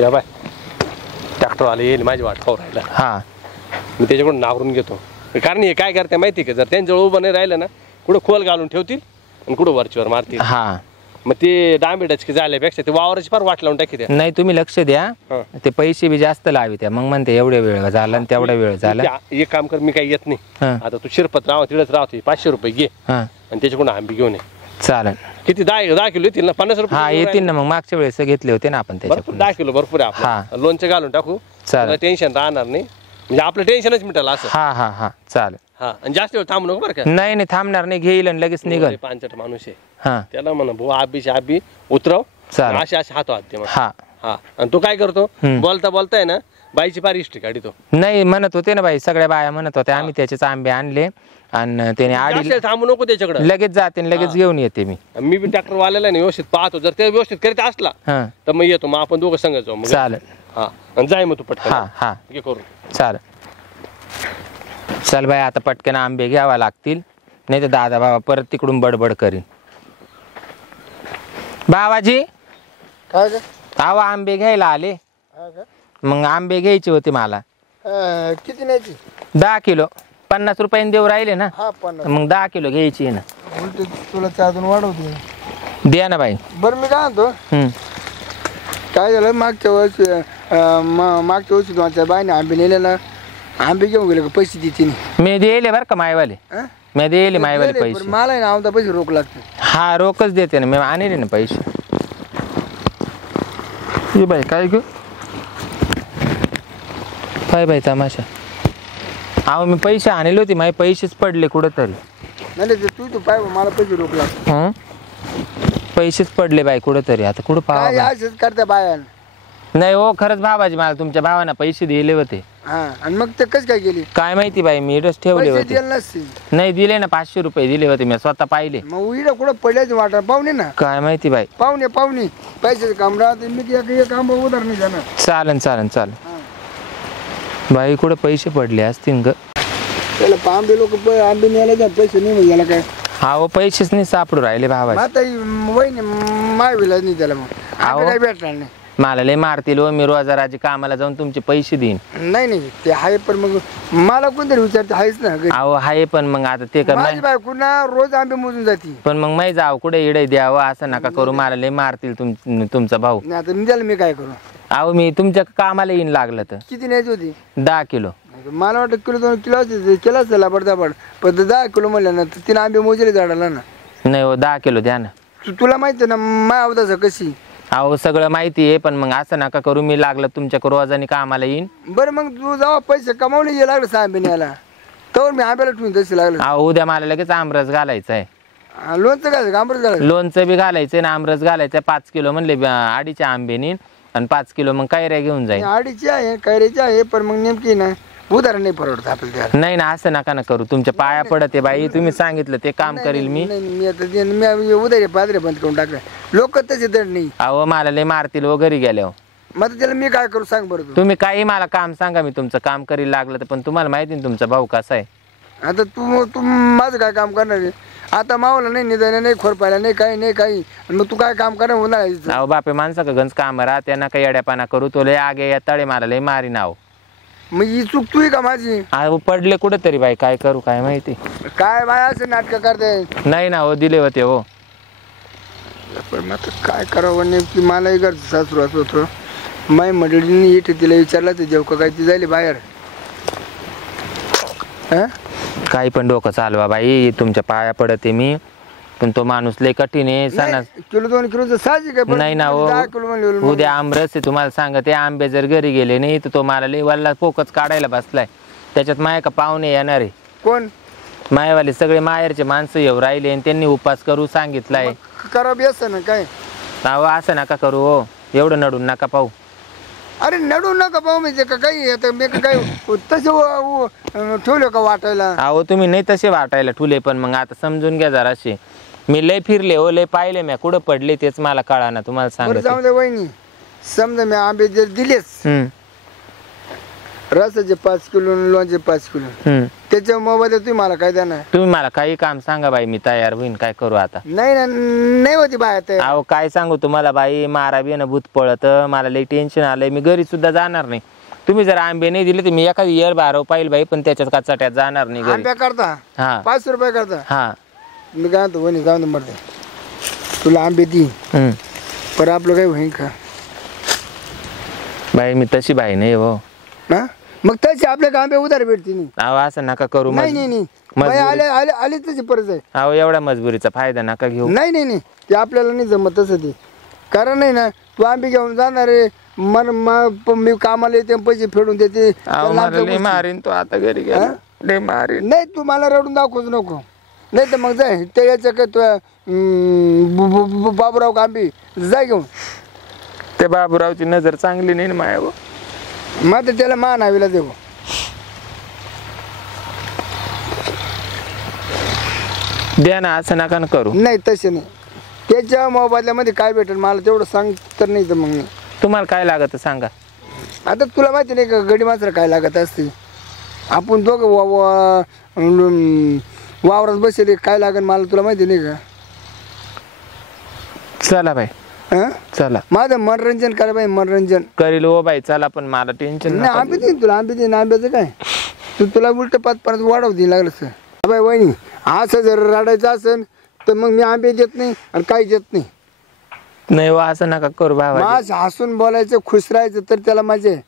या bye tractor आले येईल माझी वाट खाऊ राहिला हा मी त्याच्याकडून नावरून घेतो कारण हे काय करते माहिती का जर त्यांच्याजवळ उभं नाही राहिलं ना कुठं खोल घालून ठेवतील आणि कुठं वरचीवर मारतील हा मग ते डांबे डचकी झाल्यापेक्षा ते वावराची फार वाट लावून टाकी नाही तुम्ही लक्ष द्या ते पैसे बी जास्त लावी त्या मग म्हणते एवढे वेळ झाला आणि तेवढा वेळ झाला एक काम कर मी काही येत नाही आता तू शिरपत राव तिथेच राहते 500 रुपये घे आणि त्याच्याकडून आंबे घेऊन ये चालेल किती 10 किलो येतील ना 50 रुपये हा येतील ना मग मागच्या वेळेस घेतले होते ना आपण त्याच्या 10 किलो भरपूर आहे आपलं लोणचं घालून टाकू चालेल टेन्शन राहणार नाही म्हणजे आपलं टेन्शनच मिटालं असं हा हा हा चालेल हा आणि जास्त वेळ थांबू नको बरं का नाही नाही थांबणार नाही घेईल आणि लगेच निघल 5 माणूस आहे हा त्याला म्हणा भाऊ आबी उतरव असे हात ते हा हा आणि तो काय करतो बोलता बोलताय ना बाईची फार हिस्ट्री काढतो नाही म्हणत होते ना बाई सगळ्या बाया म्हणत होत्या आम्ही त्याचेच आंबे आणले आणि त्याने आडी थांबू नको त्याच्याकडे लगेच जाते लगेच घेऊन येते मी बी ट्रॅक्टर वाल्याला नाही व्यवस्थित पाहतो जर ते व्यवस्थित करीत असला तर मग येतो मग आपण दोघं संग जाऊ चालेल हा आणि जाय मग तू पटकन हा हा घे करून चालेल चल बाई आता पटकन आंबे घ्यावा लागतील नाही तर दादा बाबा परत तिकडून बडबड करीन बाबाजी काय आवा आंबे घ्यायला आले मग आंबे घ्यायचे होते मला किती न्यायची 10 किलो 50 रुपयाने देऊ राहिले ना हा 50 मग 10 किलो घ्यायची ना उलट तुला त्यातून वाढवते द्या ना बाई बरं मी काय म्हणतो काय झालं मागच्या वर्षी तुमच्या बाईने आंबे नेले ना आंबे घेऊन गेले का पैसे देते मी दिले बरं का मायवाले मी दिले मायवाले पैसे मला ना आमचा पैसे रोख लागते हा रोकच देते ना मी आणले ना पैसे बाई काय घेऊ काय बाई तमाशा अहो मी पैसे आणले होते माझे पैसेच पडले कुठंतरी नाही तू पाय मला पैसे रोख लागते पैसेच पडले बाई कुठंतरी आता कुठं पाहा करता बाया नाही हो खरंच भावाजी मला तुमच्या भावाना पैसे दिले होते आणि मग ते कसं काय गेली काय माहिती बाई मी इडच ठेवले होते नाही दिले ना 500 रुपये दिले होते मी स्वतः पाहिले मग इडं कुठं पडल्याची वाटा पाहुणे ना काय माहिती बाई पाहुणे पैसे काम राहते मी काम उधार नाही जाणार चालन चालन चालन बाई कुठं पैसे पडले असतील ग त्याला आंबे लोक आंबे न्यायला पैसे नाही मग याला काय हा पैसेच नाही सापडू राहिले भावा आता वहिनी माय विलाज नाही त्याला मग काय भेटणार नाही मला लय मारतील हो मी रोजाराची कामाला जाऊन तुमचे पैसे देईन नाही ते आहे पण मग मला कोणतरी विचारते आहेच ना अहो आहे पण मग आता ते कर माझी बायको ना रोज आंबे मोजून जाते पण मग माही जाव कुठे इडे द्यावं असं नका करू मला लय मारतील तुमचा भाऊ आता त्याला मी काय करू अहो मी तुमच्या कामाला येईन लागलं तर किती न्यायची होती 10 किलो मला वाटतं किलो 2 किलो केलाच त्याला बडदाबड पण 10 किलो म्हणलं ना 3 आंबे मोजले झाडाला ना नाही हो 10 किलो द्या ना तुला माहिती ना माय अवदाच कशी अहो सगळं माहिती आहे पण मग असं नका करू मी लागलं तुमच्या रोजानी कामाला येईन बरं मग तू जेव्हा पैसे कमावले ये लागलं 6 आंबे न्यायला तर मी आंब्याला ठेवून तसे लागलं अहो उद्या मला लगेच आमरस घालायचं आहे लोणचं घालायचं आंबरस घालायचं लोणचं बी घालायचं ना आमरस घालायचं 5 किलो म्हणले 2.5 आंबे नेईन आणि 5 किलो मग कैऱ्या घेऊन जाईल 2.5 आहे कैऱ्याची आहे पण मग नेमकी ना उदाहरण नाही परवडत आपल्याला नाही ना असं नका ना करू तुमच्या पाया पडते बाई तुम्ही सांगितलं ते काम करील मी मी आता मी उदारे पादरे बंद करून टाकले लोक तसे दर नाही अहो मला लय मारतील वगैरे गेल्यावर मग त्याला मी काय करू सांग बरं तुम्ही काही मला काम सांगा मी तुमचं काम करील लागलं तर पण तुम्हाला माहिती ना तुमचा भाऊ कसा आहे आता तू माझं काय काम करणार आहे आता मावला नाही निदान नाही खोरपायला नाही काही मग तू काय काम करणार उन्हाळ्याचं अहो बापे माणसा का गंज काम राहा त्यांना काही अड्यापाना करू तो लय आगे या तळे मला लय मारी नाव मग ही चूक तू का माझी अहो पडले कुठं तरी बाई काय करू काय माहिती काय बाय असं नाटक करते नाही ना हो दिले होते हो पण मग काय करावं नेमकी मलाही घरचं सासरू असं होतं माय मंडळीने येते तिला विचारलं तर जेव काय ती झाली बाहेर काही पण डोकं चालवा बाई तुमच्या पाया पडते मी पण तो माणूस लय कठीण आहे सणा किलो 2 किलोचं साहजिक आहे नाही ना हो उद्या आमरस आहे तुम्हाला सांगते आंबे जर घरी गेले नाही तर तो मला लय वल्ला फोकच काढायला बसलाय त्याच्यात माया का पाहुणे येणार आहे कोण मायावाले सगळे माहेरचे माणसं येऊ राहिले आणि त्यांनी उपास करू सांगितलाय करावं असं ना काय अहो असं नका करू हो एवढं नडून नका पाहू अरे नडू नका पाहू म्हणजे का काही आता मी काय तसं ठेवलं का वाटायला अहो तुम्ही नाही तसे वाटायला ठुले पण मग आता समजून घ्या जराशे मी लय फिरले हो लय पाहिले मी कुठं पडले तेच मला कळा ना तुम्हाला सांगते जाऊ दे वहिनी समजा मी आंबे जर दिलेच रसाचे 5 किलो लोणचे 5 किलो हम्म. त्याच्या मोबाईल तुम्ही मला काय देणार तुम्ही मला काही काम सांगा बाई, मी तयार होईन. काय करू आता? नाही ना नाही होती बाय आता अहो काय सांगू तुम्हाला बाई, मारा बी ना भूत पळत, मला लई टेन्शन आलंय. मी घरी सुद्धा जाणार नाही. तुम्ही जर आंबे नाही दिले तर मी एखादी इयर बारव पाहिल बाई, पण त्याच्यात कचाट्यात जाणार नाही घरी. आंब्या करता हा 5 रुपये करता. हा. मी काय म्हणतो वहिनी जाऊन मरते तुला आंबे दी हम्म. पर आपलं काही होईन का बाई मी तशी बाई नाही हो. हा मग तसे आपल्या आंबे उधार भेटते नाही. अहो असं नका करू. नाही नाही नाही बाई आले आले आली तशी परत आहे. अहो एवढ्या मजबुरीचा फायदा नका घेऊ. नाही नाही नाही ते आपल्याला नाही जमत तसं ते. कारण नाही ना तू आंबे घेऊन जाणार आहे मी कामाला येते पैसे फेडून देते. अहो मला लई मारीन तो आता घरी गेला. लई मारीन. नाही तू मला रडून दाखवूच नको. नाही तर मग जाय ते याच्या काय तू बाबूराव कांबी जाय घेऊन. ते बाबूरावची नजर चांगली नाही ना मायावर. मग त्याला मान आवीला देऊ. द्या ना, असं नका ना करू. नाही तसे नाही. त्याच्या मोबाईलमध्ये काय भेटेल मला तेवढं सांग तर नाही तर मग नाही. तुम्हाला काय लागत सांगा. आता तुला माहिती नाही का गडी मात्र काय लागत असते. आपण दोघं वावरात बसले काय लागेल मला तुला माहिती नाही का. चला बाई हं? चला. माझं मनोरंजन करा बाई मनोरंजन. करील हो बाई चला, पण मला टेन्शन नाही आंबे देईन तुला आंबे देईन. आंब्याचं काय तुला उलट 5 वाढव देईन लागलं सर. बाई वहिनी असं जर रडायचं असेल तर मग मी आंबे देत नाही आणि काही देत नाही. नाही हो असं नका करू बाबा. मास हसून बोलायचं खुश राहायचं तर त्याला मजा आहे.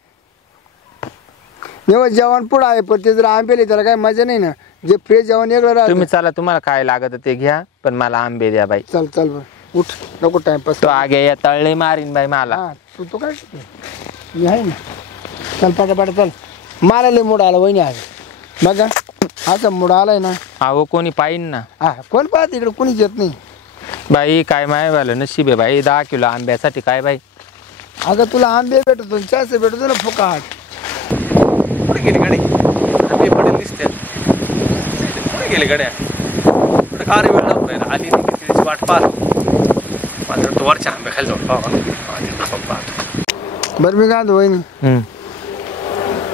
जेव्हा जेवण पुढं आहे पण ते जर आंबेले त्याला काय मजा नाही ना. जे फ्रेश जेवण वेगळं राहतं. तुम्ही चला, तुम्हाला काय लागत ते घ्या, पण मला आंबे द्या बाई. चल चल बरं उठ नको टाइमपास. तो आगे या तळले मारीन बाई मला. हा तू काय करतो? मी आहे ना. चल पाटा चल. मला लय मूड आला वहिनी आहे बघा. असा मूड आलाय ना. अहो कोणी पाहिन ना. हा कोण पाहत इकडे कोणीच येत नाही. बाई काय मायवालं नशीब आहे बाई. 10 किलो आंब्यासाठी काय बाई. अगं तुला आंबे भेटतो चारशे भेटतो ना फुकाट. कुठे गेली गाडी? आंबे पडेल दिसते. कुठे गेली गाड्या? कुठे कार वेळ लागतो आली नाही की तिची वाट पाहत माझ्या तो वरच्या आंबे खाली जाऊन पाहतो. बरं मी काय म्हणतो वहिनी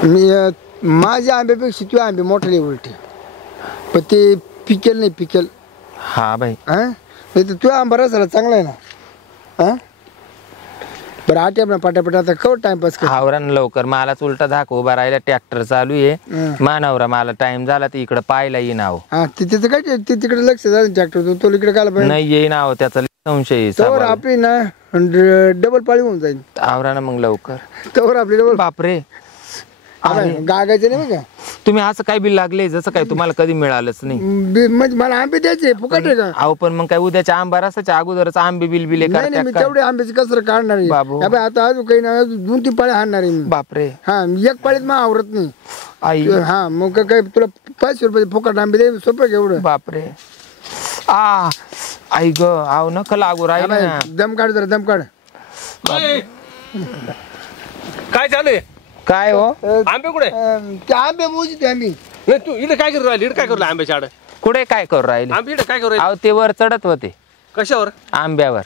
मी माझ्या आंब्यापेक्षा तुझ्या आंबे मोठे उलटे पण ते पिकेल नाही पिकेल. हा बाई. हां नाही तर तुझ्या आंबा रसाला चांगला आहे ना. हां बरं आटे आपला पाटापट आता कवर टाइमपास कर. आवरण लवकर. मलाच उलटा धाक उभा राहिला. ट्रॅक्टर चालू आहे. मानवरा मला टाइम झाला तर इकडे पाहायला येईन. आहो हा तिथे काय ते तिकडे लक्ष झालं ट्रॅक्टर तो इकडे काला पाहिजे. नाही येईन. आहो त्याचा संशय तवर आपली ना डबल पाळी होऊन जाईल. आवरा ना मग लवकर. तवर आपली डबल बापरे गागायचं नाही बघा. तुम्ही असं काय बिल लागले जसं काय तुम्हाला कधी मिळालंच नाही. म्हणजे मला आंबे द्यायचे फुकट आहे का. अहो पण मग काय उद्याच्या आंबा रसाच्या अगोदरच आंबे बिल बिले नाही नाही मी तेवढे आंब्याची कसर काढणार आहे. बाबू. आता अजून काही नाही 2-3 पाळ्या हाणणार आहे मी. बापरे. हा एक पाळीत मग आवरत नाही. आई हा मग काय तुला 500 रुपये फुकट आंबे दे सोपं केवढं. बापरे. आई ग आव नका लागू राहिला ना. दम काढ जरा दम काढ. काय चालू आहे? काय हो आंबे कुठे? ते आंबे मोजिते आम्ही. नाही तू इकडे काय करू राहिली? इकडे काय करू राहिली आंब्याच्या आड? कुठे काय करू राहिले? आंबे इकडे काय करू राहिली? अहो ते वर चढत होते कशावर? आंब्यावर.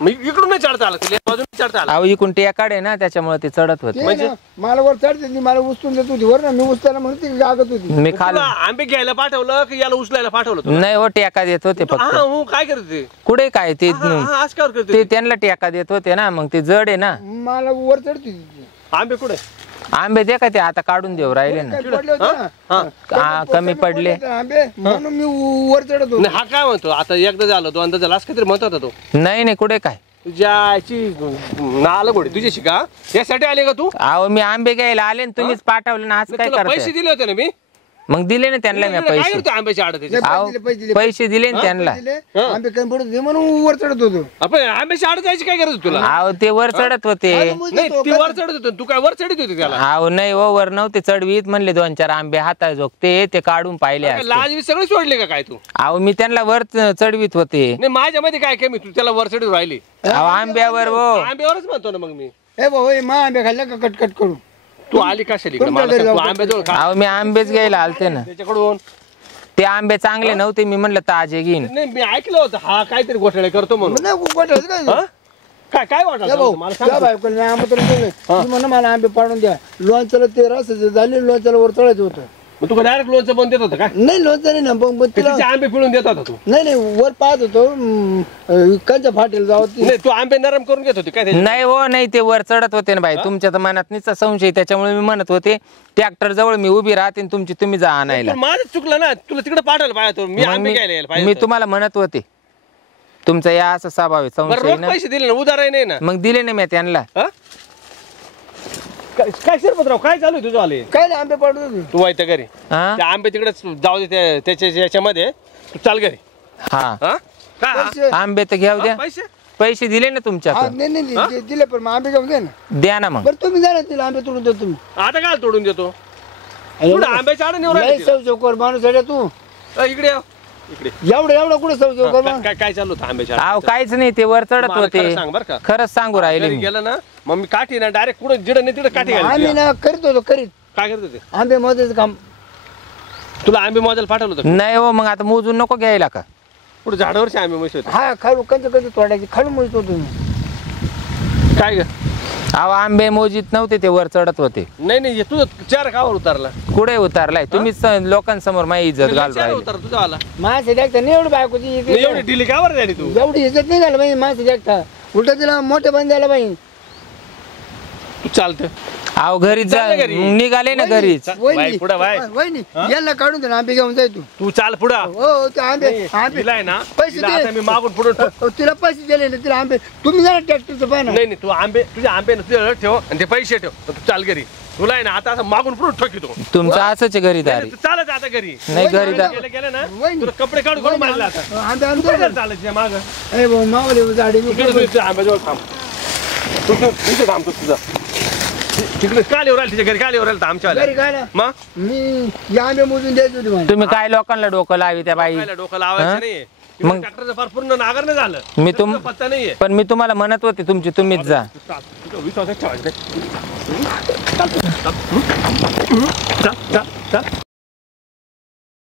मग इकडून नाही चढता आलं तुला? बाजून चढता आलं? अहो इकून टेकाडे ना त्याच्यामुळे ते चढत होते. म्हणजे मला वर चढते ती मला उचलून देत होती वर ना. मी उचलायला म्हणून ती गागत होती. मी तुला खाल आंबे घ्यायला पाठवलं की याला उचलायला पाठवलं तुला? नाही हो टेका देत होते हा फक्त. हो काय करते? कुठे काय ते आज काय करते? ते त्यांना टेका देत होते ना. मग ते जड आहे ना. मला वर चढते ती. आंबे कुठे? आंबे दे का ते आता काढून देऊ राहिले ना. काही पडले होते ना. कमी पडले. आंबे म्हणून मी वर चढत होतो. नाही हा काय म्हणतो आता एकदा झालं दोनदा झाला असं काहीतरी म्हणत होता तो. नाही नाही कुठे काय. तुझ्याची नाला घोडी तुझ्याशी का? यासाठी आले का तू? अहो मी आंबे घ्यायला आले तुम्हीच पाठवले ना. असं काय तुला पैसे करताय? दिले होते ना मी. मग दिले ना त्यांना मी काय पैसे. करतो आंब्याच्या आड त्याच्या? अहो पैसे दिले ना त्यांना. आंबे कमी पडत होते म्हणून वर चढत होतो. आपण आंब्याच्या आड जायची काय गरज तुला? अहो ते वर चढत होते. नाही ती वर चढत होती तू काय वर चढत होती त्याला? अहो नाही हो वर नव्हते चढवीत. म्हणले 2-4 आंबे हाता झोकते ते काढून पाहिले असते. लाज बी सगळे सोडले का काय तू? अहो मी त्यांना वर चढवीत होते. नाही माझ्या मध्ये काय कमी तू त्याला वर चढून राहिली? अहो आंब्यावर हो. आंब्यावरच म्हणतो ना मग मी. ए भाऊ मा आंबे खाल्ले का कट करू. तू आली कशाला इकडे? मला सांग, तू आंब्याजवळ का? अहो मी आंबेच घ्यायला आलते ना. त्याच्याकडून ते आंबे चांगले नव्हते. मी म्हणलं ताजे घेईन. नाही मी ऐकलं होतं हा काहीतरी घोटाळे करतो म्हणून. नाही गोठ्याचं काय? काय काय वाटलं या भाऊ मला त्या सांग. बायकोने मी आमंत्रण दिलं ती म्हणा मला आंबे पाडून द्या लोणच्याला ते रस झाले लोणच्याला वर तळायचं होतं मग तुला डायरेक्ट लोणचं बनवून देत होतं का नाही लोणचं नाही ना पण तिला तिचे आंबे पिळून देत होता तू नाही नाही वर पाहत होतो कंच्या फाटेल जावं ती नाही तू आंबे नरम करून घेत होती काय त्याचे? नाही हो नाही ते वर चढत होते ना बाई तुमच्या तर मनात नुसता संशय त्याच्यामुळे मी म्हणत होते ट्रॅक्टर जवळ मी उभी राहते आणि तुमची तुम्ही जा आणायला पण माझं चुकलं ना तुला तिकडे पाठवलं पाहिजे होतं. मी मग आंबे घ्यायला यायला पाहिजे मी होतं. तुम्हाला म्हणत होते तुमचा या असं स्वभाव आहे बरं संशय रोख ना पैसे दिले ना उधार नाही ना मग दिले नाही मी त्यांना हा? काय शिरपतराव काय चालू आहे तुझं आले काय नाही आंबे पाडून होते तू व्हायचं घरी हा ते आंबे तिकडे जाऊ दे त्याच्या याच्यामध्ये तू चाल घरी हा हा का हा? पैसे आंबे तर घेऊ द्या पैसे पैसे दिले ना तुमच्या हा, नाही नाही नाही, दिले पण मग आंबे घेऊन दे ना द्या ना मग बरं तुम्ही जा ना तिला आंबे तोडून देतो तुम्ही आता काय तोडून देतो पुढे आंब्याच्या आड नेऊ लय सवचोकर माणूस आहे रे तू इकडे ये. इकडे एवढं कुठं सवचोकर काय काय- काय चालू होतं आंब्याच्या अहो काहीच नाही ते वर चढत मला होते खरं सांग बरं का खरंच सांगू राहिले घरी मी गेलं ना मग मी काठी ना डायरेक्ट कुठं जिडं नाही तिकडे काठी आम्ही घाली ना करीत होतो करीत काय करत होते आंबे मोजायचं काम तुला आंबे मोजायला पाठवलं होतं नाही हो मग आता मोजून नको घ्यायला का पुढे झाडावरचे आंबे म्हशी होते हा खालू कंच तोडायची खालू मोजतो तुम्ही काय ग अहो आंबे मोजीत नव्हते ते वर चढत होते नाही नाही तुझं चार कावर उतारला कुठे उतारलाय तुम्हीच लोकांसमोर माझी इज्जत घाल चार राहिली उतार तुझा आला मासे देखता नाही एवढी बायकोची इज्जत एवढी डिली कावर झाली तू एवढी इज्जत नाही झालं बाई मासे देखता उलट तिला मोठे बंद द्यायला बाई तू चालतं अहो घरीच जा चालले घरी. निघाले ना घरीच बाई, पुढं बाई. वहिनी याला काढून दे ना आंबे घेऊन जाय तू चाल पुढं हो ते आंबे आंबे दिलाय ना पैसे तिला दे. आता मी मागून पुढे तिला पैसे दिले ना तिला आंबे तुम्ही जरा ट्रॅक्टरचं पाय ना नाही नाही तू आंबे तुझे आंबे ना तुझ्याजवळ ठेव आणि ते पैसे ठेव तू चाल घरी तुला आहे ना आता असं मागून पुढे ठोकितो तुमचं असंच आहे घरी दारी तू चालत आता घरी नाही घरी गेलं गेलं ना वहिनी. तुला कपडे काढून काढून मारले आता आंबे तू आमचे काय चालत माग अरे भाऊ मावले झाडे आंब्याजवळ थांब तू तिथे थांब तू तुझा तिकडे काल येऊ राहिला तिच्या घरी काल येऊ राहिला आमच्या घरी काय ना मग मी या आंबे मोजून द्यायचे होते मला तुम्ही काय लोकांना डोकं लावी त्या बाई खायला डोकं लावायचं हा? नाही मग- ट्रॅक्टरचं फार पूर्ण नागर नाही झालं मी तुम त्याचा पत्ता नाहीये पण मी तुम्हाला म्हणत होते तुमची तुम्हीच जा विश्वासात ठेवायचं नाही. चाल, चाल, चाल. चाल, चाल, चाल.